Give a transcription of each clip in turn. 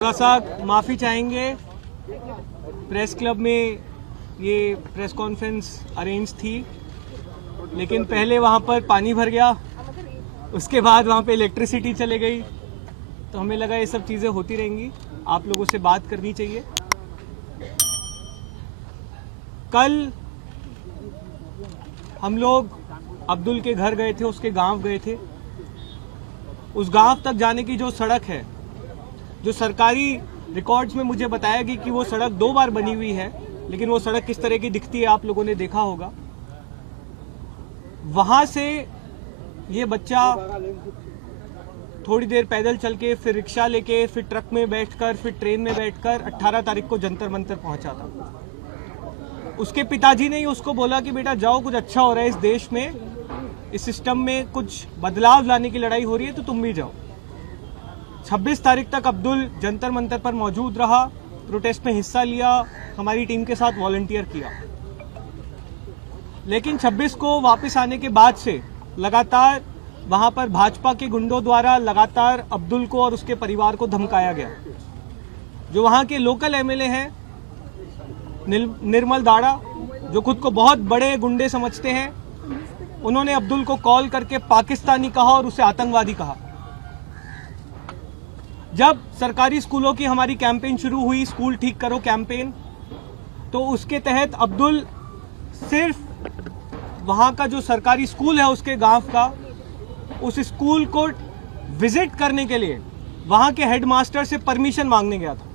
थोड़ा सा माफ़ी चाहेंगे। प्रेस क्लब में ये प्रेस कॉन्फ्रेंस अरेंज थी, लेकिन पहले वहाँ पर पानी भर गया, उसके बाद वहाँ पे इलेक्ट्रिसिटी चले गई, तो हमें लगा ये सब चीज़ें होती रहेंगी, आप लोगों से बात करनी चाहिए। कल हम लोग अब्दुल के घर गए थे, उसके गांव गए थे। उस गांव तक जाने की जो सड़क है, जो सरकारी रिकॉर्ड्स में मुझे बताया गया कि वो सड़क 2 बार बनी हुई है, लेकिन वो सड़क किस तरह की दिखती है आप लोगों ने देखा होगा। वहां से ये बच्चा थोड़ी देर पैदल चल के, फिर रिक्शा लेके, फिर ट्रक में बैठकर, फिर ट्रेन में बैठकर 18 तारीख को जंतर मंतर पहुंचा था। उसके पिताजी ने ही उसको बोला कि बेटा जाओ, कुछ अच्छा हो रहा है इस देश में, इस सिस्टम में कुछ बदलाव लाने की लड़ाई हो रही है, तो तुम भी जाओ। 26 तारीख तक अब्दुल जंतर मंतर पर मौजूद रहा, प्रोटेस्ट में हिस्सा लिया, हमारी टीम के साथ वॉलंटियर किया। लेकिन 26 को वापस आने के बाद से लगातार वहां पर भाजपा के गुंडों द्वारा लगातार अब्दुल को और उसके परिवार को धमकाया गया। जो वहां के लोकल एमएलए हैं निर्मल दाड़ा, जो खुद को बहुत बड़े गुंडे समझते हैं, उन्होंने अब्दुल को कॉल करके पाकिस्तानी कहा और उसे आतंकवादी कहा। जब सरकारी स्कूलों की हमारी कैंपेन शुरू हुई, स्कूल ठीक करो कैंपेन, तो उसके तहत अब्दुल सिर्फ वहां का जो सरकारी स्कूल है उसके गांव का, उस स्कूल को विजिट करने के लिए वहां के हेडमास्टर से परमिशन मांगने गया था।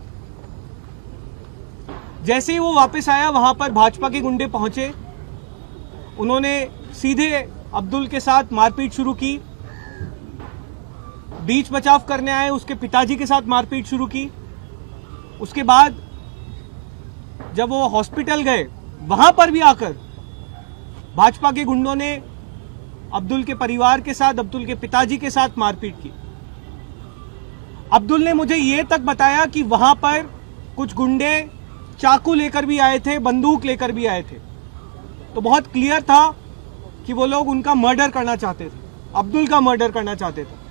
जैसे ही वो वापस आया, वहां पर भाजपा के गुंडे पहुंचे, उन्होंने सीधे अब्दुल के साथ मारपीट शुरू की। बीच बचाव करने आए उसके पिताजी के साथ मारपीट शुरू की। उसके बाद जब वो हॉस्पिटल गए, वहां पर भी आकर भाजपा के गुंडों ने अब्दुल के परिवार के साथ, अब्दुल के पिताजी के साथ मारपीट की। अब्दुल ने मुझे ये तक बताया कि वहां पर कुछ गुंडे चाकू लेकर भी आए थे, बंदूक लेकर भी आए थे। तो बहुत क्लियर था कि वो लोग उनका मर्डर करना चाहते थे, अब्दुल का मर्डर करना चाहते थे।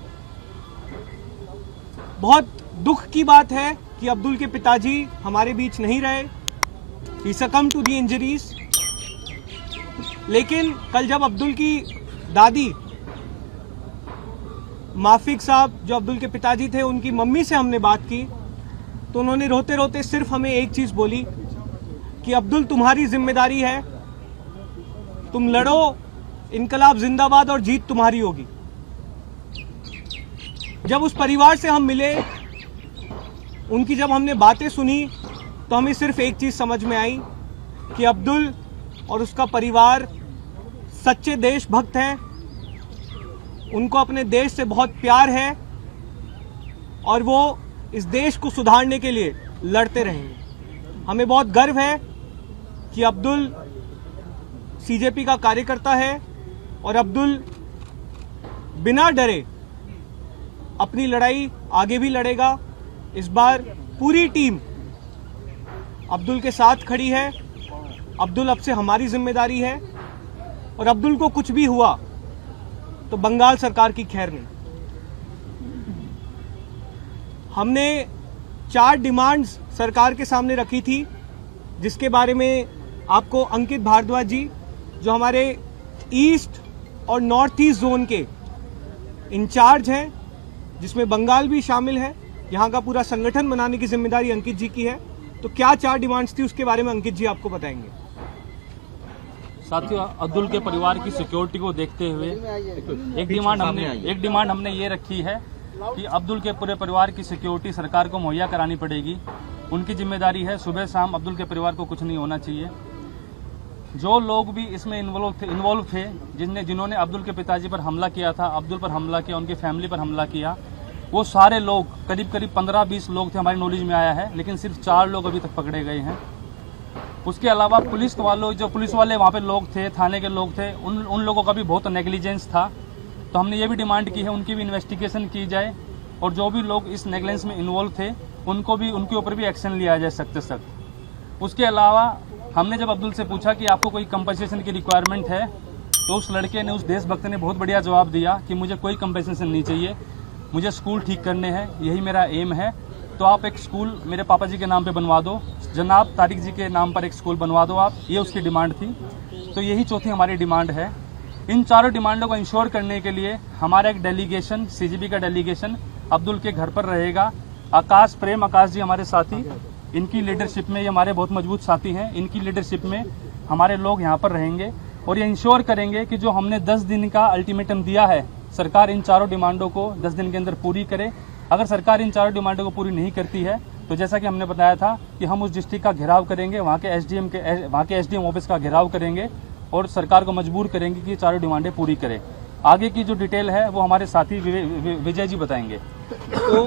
बहुत दुख की बात है कि अब्दुल के पिताजी हमारे बीच नहीं रहे, ही सकम टू दी इंजरीज। लेकिन कल जब अब्दुल की दादी माफिक साहब, जो अब्दुल के पिताजी थे, उनकी मम्मी से हमने बात की, तो उन्होंने रोते रोते सिर्फ हमें एक चीज बोली कि अब्दुल तुम्हारी जिम्मेदारी है, तुम लड़ो, इनकलाब जिंदाबाद और जीत तुम्हारी होगी। जब उस परिवार से हम मिले, उनकी जब हमने बातें सुनी, तो हमें सिर्फ एक चीज समझ में आई कि अब्दुल और उसका परिवार सच्चे देशभक्त हैं, उनको अपने देश से बहुत प्यार है और वो इस देश को सुधारने के लिए लड़ते रहेंगे। हमें बहुत गर्व है कि अब्दुल सीजेपी का कार्यकर्ता है और अब्दुल बिना डरे अपनी लड़ाई आगे भी लड़ेगा। इस बार पूरी टीम अब्दुल के साथ खड़ी है। अब्दुल अब से हमारी जिम्मेदारी है, और अब्दुल को कुछ भी हुआ तो बंगाल सरकार की खैर नहीं। हमने 4 डिमांड्स सरकार के सामने रखी थी, जिसके बारे में आपको अंकित भारद्वाज जी, जो हमारे ईस्ट और नॉर्थ ईस्ट जोन के इंचार्ज हैं, जिसमें बंगाल भी शामिल है, यहाँ का पूरा संगठन बनाने की जिम्मेदारी अंकित जी की है। तो क्या 4 डिमांड्स थी, उसके बारे में अंकित जी आपको बताएंगे। साथियों, अब्दुल के परिवार की सिक्योरिटी को देखते हुए एक डिमांड हमने ये रखी है कि अब्दुल के पूरे परिवार की सिक्योरिटी सरकार को मुहैया करानी पड़ेगी। उनकी जिम्मेदारी है, सुबह शाम अब्दुल के परिवार को कुछ नहीं होना चाहिए। जो लोग भी इसमें इन्वॉल्व थे, जिन्होंने अब्दुल के पिताजी पर हमला किया था, अब्दुल पर हमला किया, उनकी फैमिली पर हमला किया, वो सारे लोग करीब 15-20 लोग थे, हमारी नॉलेज में आया है, लेकिन सिर्फ 4 लोग अभी तक पकड़े गए हैं। उसके अलावा पुलिस वाले वहाँ पे लोग थे, थाने के लोग थे, उन लोगों का भी बहुत नेग्लिजेंस था। तो हमने ये भी डिमांड की है, उनकी भी इन्वेस्टिगेशन की जाए, और जो भी लोग इस नेग्लेंस में इन्वॉल्व थे उनके ऊपर भी एक्शन लिया जाए सख्त से सख्त। उसके अलावा हमने जब अब्दुल से पूछा कि आपको कोई कंपनसेशन की रिक्वायरमेंट है, तो उस लड़के ने, उस देशभक्त ने बहुत बढ़िया जवाब दिया कि मुझे कोई कंपनसेशन नहीं चाहिए, मुझे स्कूल ठीक करने हैं, यही मेरा एम है। तो आप एक स्कूल मेरे पापा जी के नाम पे बनवा दो, जनाब तारिक जी के नाम पर एक स्कूल बनवा दो आप, ये उसकी डिमांड थी। तो यही चौथी हमारी डिमांड है। इन चारों डिमांडों को इंश्योर करने के लिए हमारा एक डेलीगेशन, सीजीबी का डेलीगेशन अब्दुल के घर पर रहेगा। आकाश जी हमारे साथी, इनकी लीडरशिप में, ये हमारे बहुत मजबूत साथी हैं, इनकी लीडरशिप में हमारे लोग यहाँ पर रहेंगे और ये इंश्योर करेंगे कि जो हमने 10 दिन का अल्टीमेटम दिया है, सरकार इन चारों डिमांडों को 10 दिन के अंदर पूरी करे। अगर सरकार इन चारों डिमांडों को पूरी नहीं करती है तो जैसा कि हमने बताया था कि हम उस डिस्ट्रिक्ट का घेराव करेंगे, वहाँ के एसडीएम ऑफिस का घेराव करेंगे और सरकार को मजबूर करेंगे कि ये चारों डिमांडें पूरी करें। आगे की जो डिटेल है वो हमारे साथी विजय जी बताएंगे। तो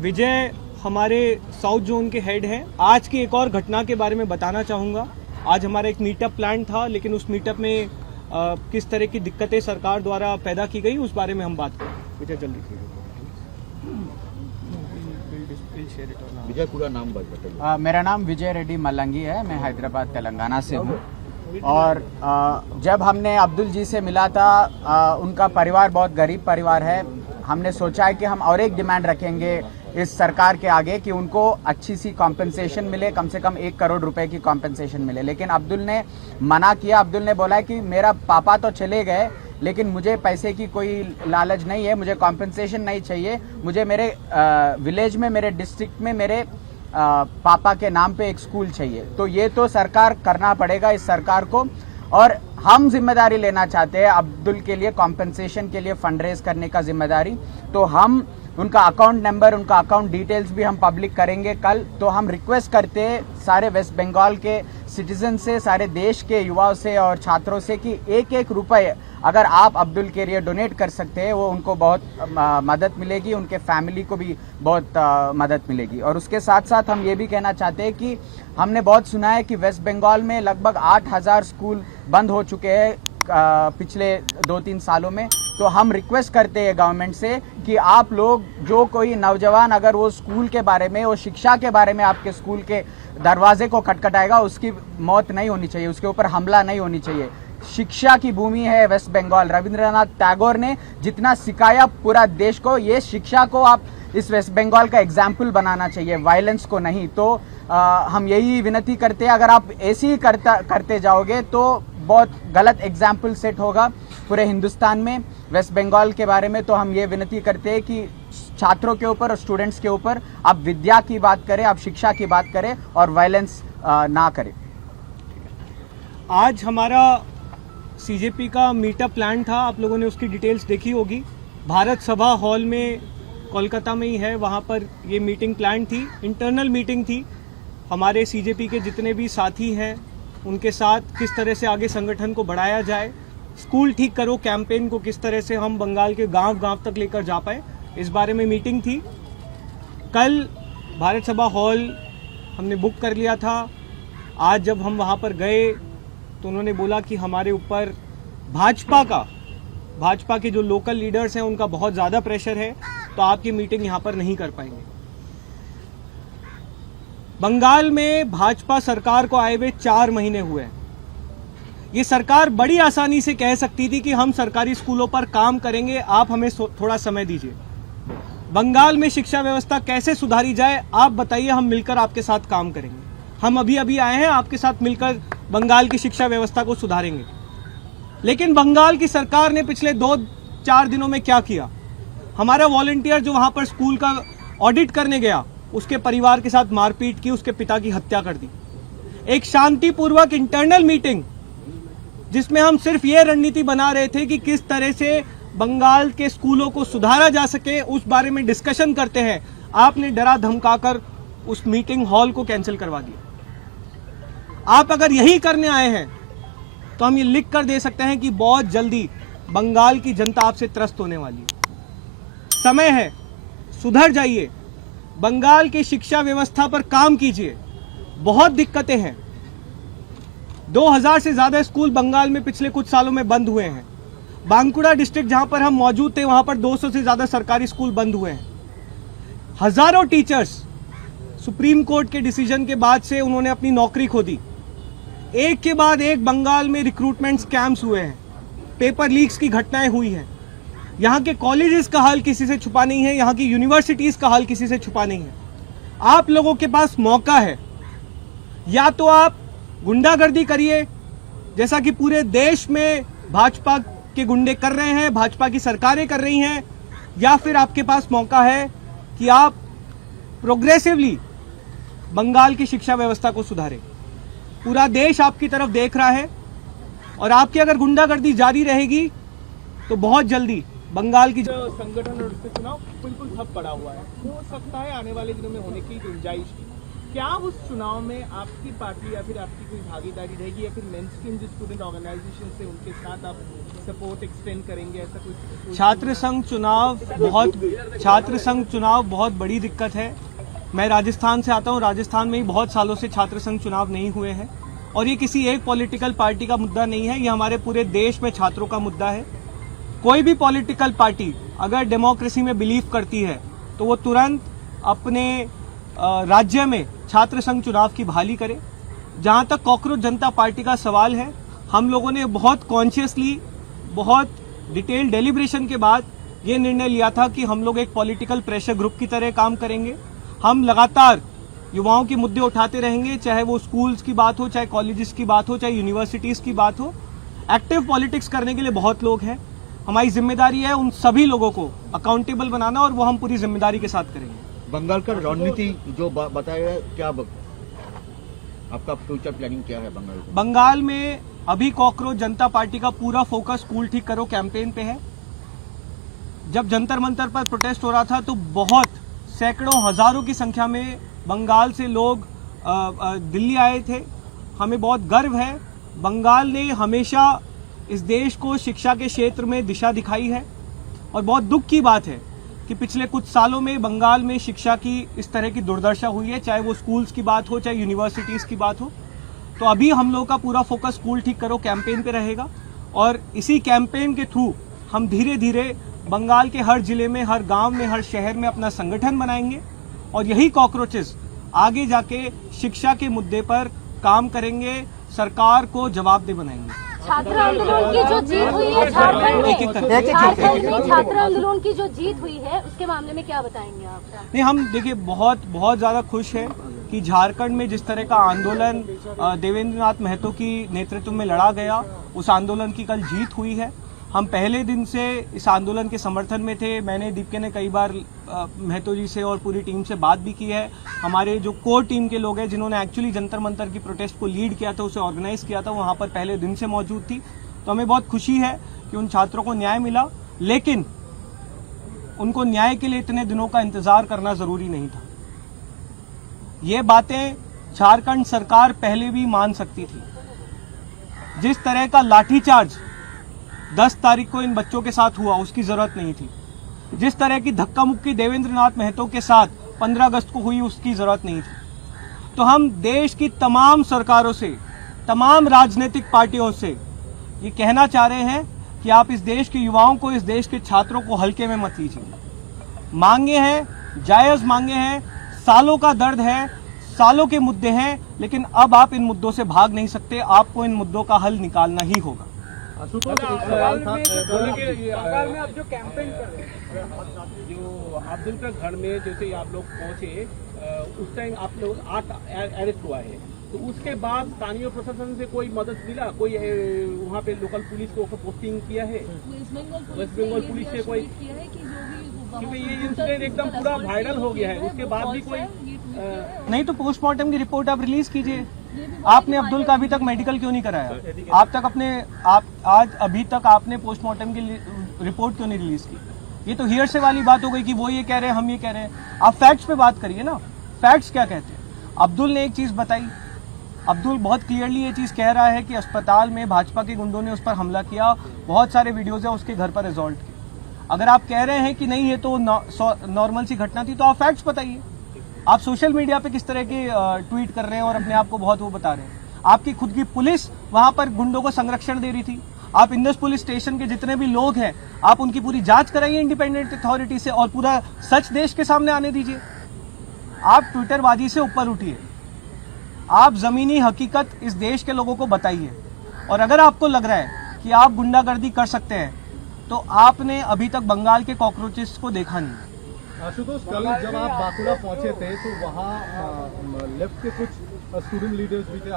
विजय हमारे साउथ जोन के हेड हैं। आज की एक और घटना के बारे में बताना चाहूँगा। आज हमारा एक मीटअप प्लान था, लेकिन उस मीटअप में किस तरह की दिक्कतें सरकार द्वारा पैदा की गई उस बारे में हम बात करें। विजय जल्दी विजय पूरा नाम बताइए। मेरा नाम विजय रेड्डी मल्लंगी है, मैं हैदराबाद तेलंगाना से हूँ। और जब हमने अब्दुल जी से मिला था, उनका परिवार बहुत गरीब परिवार है। हमने सोचा है कि हम और एक डिमांड रखेंगे इस सरकार के आगे कि उनको अच्छी सी कॉम्पेंसेशन मिले, कम से कम 1 करोड़ रुपए की कॉम्पेंसेशन मिले। लेकिन अब्दुल ने मना किया। अब्दुल ने बोला है कि मेरा पापा तो चले गए, लेकिन मुझे पैसे की कोई लालच नहीं है, मुझे कॉम्पेंसेशन नहीं चाहिए, मुझे मेरे विलेज में, मेरे डिस्ट्रिक्ट में मेरे पापा के नाम पे एक स्कूल चाहिए। तो ये तो सरकार करना पड़ेगा इस सरकार को, और हम जिम्मेदारी लेना चाहते हैं अब्दुल के लिए कॉम्पेंसेशन के लिए फंड रेज करने का जिम्मेदारी। तो हम उनका अकाउंट नंबर, उनका अकाउंट डिटेल्स भी हम पब्लिक करेंगे कल। तो हम रिक्वेस्ट करते हैं सारे वेस्ट बंगाल के सिटीजन से, सारे देश के युवाओं से और छात्रों से कि 1-1 रुपये अगर आप अब्दुल के लिए डोनेट कर सकते हैं, वो उनको बहुत मदद मिलेगी, उनके फैमिली को भी बहुत मदद मिलेगी। और उसके साथ साथ हम ये भी कहना चाहते हैं कि हमने बहुत सुना है कि वेस्ट बंगाल में लगभग 8000 स्कूल बंद हो चुके हैं पिछले 2-3 सालों में। तो हम रिक्वेस्ट करते हैं गवर्नमेंट से कि आप लोग, जो कोई नौजवान अगर वो स्कूल के बारे में, वो शिक्षा के बारे में आपके स्कूल के दरवाजे को खटखटाएगा, उसकी मौत नहीं होनी चाहिए, उसके ऊपर हमला नहीं होनी चाहिए। शिक्षा की भूमि है वेस्ट बंगाल। रविंद्रनाथ टैगोर ने जितना सिखाया पूरा देश को, ये शिक्षा को आप इस वेस्ट बंगाल का एग्जाम्पल बनाना चाहिए, वायलेंस को नहीं। तो हम यही विनती करते हैं, अगर आप ऐसे ही करते जाओगे तो बहुत गलत एग्जाम्पल सेट होगा पूरे हिंदुस्तान में वेस्ट बंगाल के बारे में। तो हम ये विनती करते हैं कि छात्रों के ऊपर और स्टूडेंट्स के ऊपर आप विद्या की बात करें, आप शिक्षा की बात करें और वायलेंस ना करें। आज हमारा सीजेपी का मीटअप प्लान था, आप लोगों ने उसकी डिटेल्स देखी होगी। भारत सभा हॉल में कोलकाता में ही है, वहाँ पर ये मीटिंग प्लान थी, इंटरनल मीटिंग थी। हमारे सीजेपी के जितने भी साथी हैं उनके साथ किस तरह से आगे संगठन को बढ़ाया जाए, स्कूल ठीक करो कैंपेन को किस तरह से हम बंगाल के गांव-गांव तक लेकर जा पाए, इस बारे में मीटिंग थी। कल भारत सभा हॉल हमने बुक कर लिया था। आज जब हम वहाँ पर गए तो उन्होंने बोला कि हमारे ऊपर भाजपा के जो लोकल लीडर्स हैं उनका बहुत ज़्यादा प्रेशर है, तो आपकी मीटिंग यहाँ पर नहीं कर पाएंगे। बंगाल में भाजपा सरकार को आए हुए 4 महीने हुए हैं। ये सरकार बड़ी आसानी से कह सकती थी कि हम सरकारी स्कूलों पर काम करेंगे, आप हमें थोड़ा समय दीजिए। बंगाल में शिक्षा व्यवस्था कैसे सुधारी जाए आप बताइए, हम मिलकर आपके साथ काम करेंगे। हम अभी आए हैं, आपके साथ मिलकर बंगाल की शिक्षा व्यवस्था को सुधारेंगे। लेकिन बंगाल की सरकार ने पिछले 2-4 दिनों में क्या किया? हमारा वॉलंटियर जो वहां पर स्कूल का ऑडिट करने गया, उसके परिवार के साथ मारपीट की, उसके पिता की हत्या कर दी। एक शांतिपूर्वक इंटरनल मीटिंग जिसमें हम सिर्फ ये रणनीति बना रहे थे कि किस तरह से बंगाल के स्कूलों को सुधारा जा सके, उस बारे में डिस्कशन करते हैं, आपने डरा धमकाकर उस मीटिंग हॉल को कैंसिल करवा दिया। आप अगर यही करने आए हैं तो हम ये लिख कर दे सकते हैं कि बहुत जल्दी बंगाल की जनता आपसे त्रस्त होने वाली है। समय है, सुधर जाइए, बंगाल की शिक्षा व्यवस्था पर काम कीजिए। बहुत दिक्कतें हैं। 2000 से ज्यादा स्कूल बंगाल में पिछले कुछ सालों में बंद हुए हैं। बांकुड़ा डिस्ट्रिक्ट जहां पर हम मौजूद थे वहां पर 200 से ज्यादा सरकारी स्कूल बंद हुए हैं। हजारों टीचर्स सुप्रीम कोर्ट के डिसीजन के बाद से उन्होंने अपनी नौकरी खो दी। एक के बाद एक बंगाल में रिक्रूटमेंट स्कैम्स हुए हैं, पेपर लीक्स की घटनाएं हुई हैं। यहाँ के कॉलेजेस का हाल किसी से छुपा नहीं है, यहाँ की यूनिवर्सिटीज का हाल किसी से छुपा नहीं है। आप लोगों के पास मौका है, या तो आप गुंडागर्दी करिए जैसा कि पूरे देश में भाजपा के गुंडे कर रहे हैं, भाजपा की सरकारें कर रही हैं, या फिर आपके पास मौका है कि आप प्रोग्रेसिवली बंगाल की शिक्षा व्यवस्था को सुधारें। पूरा देश आपकी तरफ देख रहा है और आपकी अगर गुंडागर्दी जारी रहेगी तो बहुत जल्दी बंगाल की संगठन और उसके चुनाव बिल्कुल ठप पड़ा हुआ है। हो सकता है आने वाले दिनों में होने की गुंजाइश की। क्या उस चुनाव में आपकी पार्टी या फिर आपकी कोई भागीदारी रहेगी, या फिर मेनस्ट्रीम जो स्टूडेंट ऑर्गेनाइजेशन से उनके साथ आप सपोर्ट एक्सटेंड करेंगे, ऐसा कुछ? छात्र संघ चुनाव बहुत बड़ी दिक्कत है। मैं राजस्थान से आता हूं, राजस्थान में ही बहुत सालों से छात्र संघ चुनाव नहीं हुए हैं और ये किसी एक पॉलिटिकल पार्टी का मुद्दा नहीं है, ये हमारे पूरे देश में छात्रों का मुद्दा है। कोई भी पॉलिटिकल पार्टी अगर डेमोक्रेसी में बिलीव करती है तो वो तुरंत अपने राज्य में छात्र संघ चुनाव की बहाली करे। जहां तक कॉकरोच जनता पार्टी का सवाल है, हम लोगों ने बहुत कॉन्शियसली, बहुत डिटेल डेलिब्रेशन के बाद ये निर्णय लिया था कि हम लोग एक पॉलिटिकल प्रेशर ग्रुप की तरह काम करेंगे। हम लगातार युवाओं के मुद्दे उठाते रहेंगे, चाहे वो स्कूल्स की बात हो, चाहे कॉलेजेस की बात हो, चाहे यूनिवर्सिटीज की बात हो। एक्टिव पॉलिटिक्स करने के लिए बहुत लोग हैं। हमारी जिम्मेदारी है उन सभी लोगों को अकाउंटेबल बनाना और वो हम पूरी जिम्मेदारी के साथ करेंगे। बंगाल का रणनीति जो बताया, क्या आपका फ्यूचर प्लानिंग क्या है बंगाल में? बंगाल में अभी कॉकरोच जनता पार्टी का पूरा फोकस स्कूल ठीक करो कैंपेन पे है। जब जंतर मंतर पर प्रोटेस्ट हो रहा था तो बहुत सैकड़ों हजारों की संख्या में बंगाल से लोग दिल्ली आए थे। हमें बहुत गर्व है, बंगाल ने हमेशा इस देश को शिक्षा के क्षेत्र में दिशा दिखाई है और बहुत दुख की बात है कि पिछले कुछ सालों में बंगाल में शिक्षा की इस तरह की दुर्दशा हुई है, चाहे वो स्कूल्स की बात हो, चाहे यूनिवर्सिटीज़ की बात हो। तो अभी हम लोग का पूरा फोकस स्कूल ठीक करो कैंपेन पे रहेगा और इसी कैंपेन के थ्रू हम धीरे धीरे बंगाल के हर जिले में, हर गांव में, हर शहर में अपना संगठन बनाएंगे और यही कॉकरोचेस आगे जाके शिक्षा के मुद्दे पर काम करेंगे, सरकार को जवाबदेह बनाएंगे। छात्र आंदोलन की जो जीत हुई है झारखंड में, छात्र आंदोलन की जो जीत हुई है उसके मामले में क्या बताएंगे आप? नहीं, हम देखिए बहुत ज़्यादा खुश हैं कि झारखंड में जिस तरह का आंदोलन देवेंद्र नाथ महतो की नेतृत्व में लड़ा गया, उस आंदोलन की कल जीत हुई है। हम पहले दिन से इस आंदोलन के समर्थन में थे। मैंने दीपके ने कई बार महतो जी से और पूरी टीम से बात भी की है। हमारे जो कोर टीम के लोग हैं जिन्होंने एक्चुअली जंतर मंतर की प्रोटेस्ट को लीड किया था, उसे ऑर्गेनाइज किया था, वहाँ पर पहले दिन से मौजूद थी। तो हमें बहुत खुशी है कि उन छात्रों को न्याय मिला, लेकिन उनको न्याय के लिए इतने दिनों का इंतजार करना जरूरी नहीं था। ये बातें झारखंड सरकार पहले भी मान सकती थी। जिस तरह का लाठीचार्ज 10 तारीख को इन बच्चों के साथ हुआ, उसकी जरूरत नहीं थी। जिस तरह की धक्का मुक्की देवेंद्र नाथ महतो के साथ 15 अगस्त को हुई, उसकी जरूरत नहीं थी। तो हम देश की तमाम सरकारों से, तमाम राजनीतिक पार्टियों से ये कहना चाह रहे हैं कि आप इस देश के युवाओं को, इस देश के छात्रों को हल्के में मत लीजिए। मांगे हैं, जायज मांगे हैं, सालों का दर्द है, सालों के मुद्दे हैं, लेकिन अब आप इन मुद्दों से भाग नहीं सकते। आपको इन मुद्दों का हल निकालना ही होगा। बंगाल में आप जो कैंपेन कर रहे हैं, जो अब्दुल का घर में जैसे आप लोग पहुंचे, उस टाइम आप लोग 8 अरेस्ट हुआ है, तो उसके बाद स्थानीय प्रशासन से कोई मदद मिला? कोई वहाँ पे लोकल पुलिस को पोस्टिंग किया है? वेस्ट बंगाल पुलिस से कोई, क्योंकि ये इंसिडेंट एकदम पूरा वायरल हो गया है, उसके बाद भी कोई नहीं। तो पोस्टमार्टम की रिपोर्ट आप रिलीज कीजिए। आपने अब्दुल का अभी तक मेडिकल क्यों नहीं कराया? आज अभी तक आपने पोस्टमार्टम की रिपोर्ट क्यों नहीं रिलीज की? ये तो हियरसे वाली बात हो गई कि वो ये कह रहे हैं, हम ये कह रहे हैं। आप फैक्ट्स पे बात करिए ना, फैक्ट्स क्या कहते हैं। अब्दुल ने एक चीज बताई, अब्दुल बहुत क्लियरली ये चीज कह रहा है कि अस्पताल में भाजपा के गुंडों ने उस पर हमला किया। बहुत सारे वीडियोज है उसके घर पर रिजॉल्ट के। अगर आप कह रहे हैं कि नहीं ये तो नॉर्मल सी घटना थी, तो आप फैक्ट्स बताइए। आप सोशल मीडिया पे किस तरह के ट्वीट कर रहे हैं और अपने आप को बहुत वो बता रहे हैं। आपकी खुद की पुलिस वहां पर गुंडों को संरक्षण दे रही थी। आप इंदस पुलिस स्टेशन के जितने भी लोग हैं, आप उनकी पूरी जांच कराइए इंडिपेंडेंट अथॉरिटी से और पूरा सच देश के सामने आने दीजिए। आप ट्विटरबाजी से ऊपर उठिए, आप जमीनी हकीकत इस देश के लोगों को बताइए। और अगर आपको लग रहा है कि आप गुंडागर्दी कर सकते हैं, तो आपने अभी तक बंगाल के कॉकरोचेस को देखा नहीं। आशुतोष, कल जब आप बांकुड़ा पहुंचे थे तो वहाँ लेफ्ट के कुछ स्टूडेंट लीडर्स भी थे,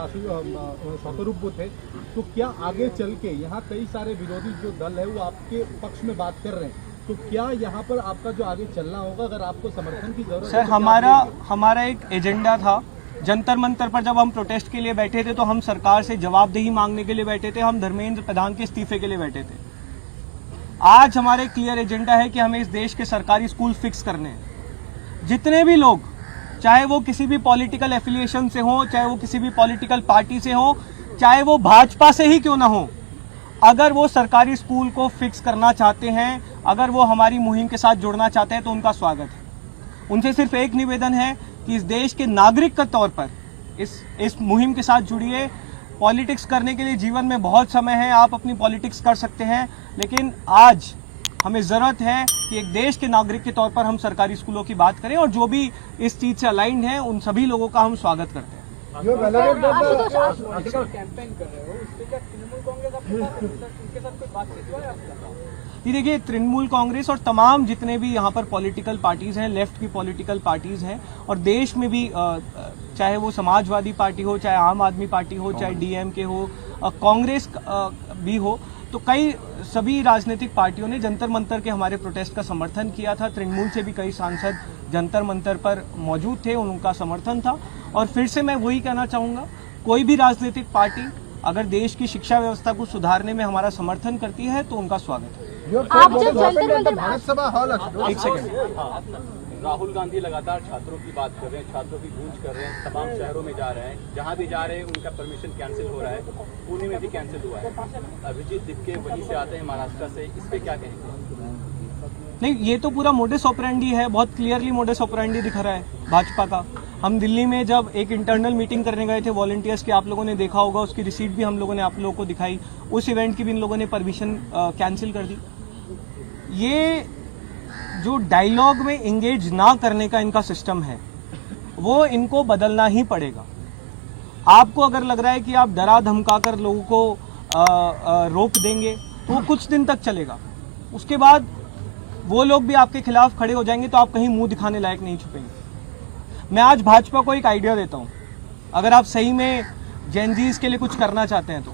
शौकरूप थे, तो क्या आगे चल के यहाँ कई सारे विरोधी जो दल है वो आपके पक्ष में बात कर रहे हैं, तो क्या यहाँ पर आपका जो आगे चलना होगा, अगर आपको समर्थन की जरूरत सर, है तो हमारा एक एजेंडा था। जंतर मंतर पर जब हम प्रोटेस्ट के लिए बैठे थे तो हम सरकार से जवाबदेही मांगने के लिए बैठे थे, हम धर्मेंद्र प्रधान के इस्तीफे के लिए बैठे थे। आज हमारे क्लियर एजेंडा है कि हमें इस देश के सरकारी स्कूल फिक्स करने हैं। जितने भी लोग, चाहे वो किसी भी पॉलिटिकल एफिलिएशन से हो, चाहे वो किसी भी पॉलिटिकल पार्टी से हो, चाहे वो भाजपा से ही क्यों ना हो, अगर वो सरकारी स्कूल को फिक्स करना चाहते हैं, अगर वो हमारी मुहिम के साथ जुड़ना चाहते हैं तो उनका स्वागत है। उनसे सिर्फ एक निवेदन है कि इस देश के नागरिक के तौर पर इस मुहिम के साथ जुड़िए। पॉलिटिक्स करने के लिए जीवन में बहुत समय है, आप अपनी पॉलिटिक्स कर सकते हैं, लेकिन आज हमें ज़रूरत है कि एक देश के नागरिक के तौर पर हम सरकारी स्कूलों की बात करें, और जो भी इस चीज़ से अलाइंड हैं उन सभी लोगों का हम स्वागत करते हैं। कैंपेन कर रहे हो, इससे क्या तृणमूल कांग्रेस उनके साथ कोई बातचीत हुआ है आपका? ये देखिए, तृणमूल कांग्रेस और तमाम जितने भी यहाँ पर पॉलिटिकल पार्टीज़ हैं, लेफ्ट की पॉलिटिकल पार्टीज़ हैं, और देश में भी चाहे वो समाजवादी पार्टी हो, चाहे आम आदमी पार्टी हो, चाहे डीएमके हो, कांग्रेस भी हो, तो सभी राजनीतिक पार्टियों ने जंतर मंतर के हमारे प्रोटेस्ट का समर्थन किया था। तृणमूल से भी कई सांसद जंतर मंतर पर मौजूद थे, उनका समर्थन था। और फिर से मैं वही कहना चाहूँगा, कोई भी राजनीतिक पार्टी अगर देश की शिक्षा व्यवस्था को सुधारने में हमारा समर्थन करती है तो उनका स्वागत है। आप जब जंतर मंतर भारत सभा हॉल, एक सेकंड। राहुल गांधी लगातार छात्रों की बात कर रहे हैं, छात्रों की गूंज कर रहे हैं, तमाम शहरों में जा रहे हैं, जहां भी जा रहे हैं उनका परमिशन कैंसिल हो रहा है। पुणे में भी कैंसिल हुआ है। अभिजीत दिपके वहीं से आते हैं, महाराष्ट्र से, इस पे क्या कहेंगे? नहीं, ये तो पूरा मोडस ऑपरेंडी है, बहुत क्लियरली मोडस ऑपरेंडी दिख रहा है भाजपा का। हम दिल्ली में जब एक इंटरनल मीटिंग करने गए थे वॉलंटियर्स की, आप लोगों ने देखा होगा, उसकी रिसीट भी हम लोगों ने आप लोगों को दिखाई। उस इवेंट की भी इन लोगों ने परमिशन कैंसिल कर दी। ये जो डायलॉग में इंगेज ना करने का इनका सिस्टम है, वो इनको बदलना ही पड़ेगा। आपको अगर लग रहा है कि आप डरा धमका कर लोगों को रोक देंगे तो वो कुछ दिन तक चलेगा, उसके बाद वो लोग भी आपके खिलाफ खड़े हो जाएंगे, तो आप कहीं मुंह दिखाने लायक नहीं छुपेंगे। मैं आज भाजपा को एक आइडिया देता हूं, अगर आप सही में जेनजीज के लिए कुछ करना चाहते हैं तो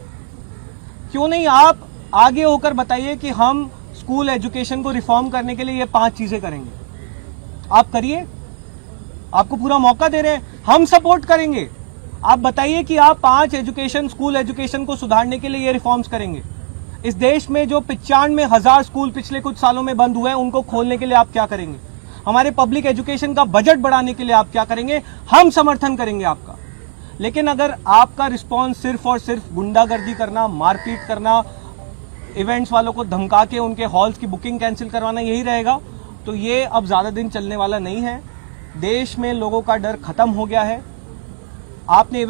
क्यों नहीं आप आगे होकर बताइए कि हम स्कूल एजुकेशन को रिफॉर्म करने के लिए ये 5 चीजें करेंगे। आप करिए, आपको पूरा मौका दे रहे हैं, हम सपोर्ट करेंगे। आप बताइए कि आप 5 स्कूल एजुकेशन को सुधारने के लिए ये रिफॉर्म्स करेंगे। इस देश में जो 95,000 स्कूल पिछले कुछ सालों में बंद हुए हैं, उनको खोलने के लिए आप क्या करेंगे? हमारे पब्लिक एजुकेशन का बजट बढ़ाने के लिए आप क्या करेंगे? हम समर्थन करेंगे आपका। लेकिन अगर आपका रिस्पॉन्स सिर्फ और सिर्फ गुंडागर्दी करना, मारपीट करना, इवेंट्स वालों को धमका के उनके हॉल्स की बुकिंग कैंसिल करवाना यही रहेगा, तो ये अब ज़्यादा दिन चलने वाला नहीं है। देश में लोगों का डर खत्म हो गया है। आपने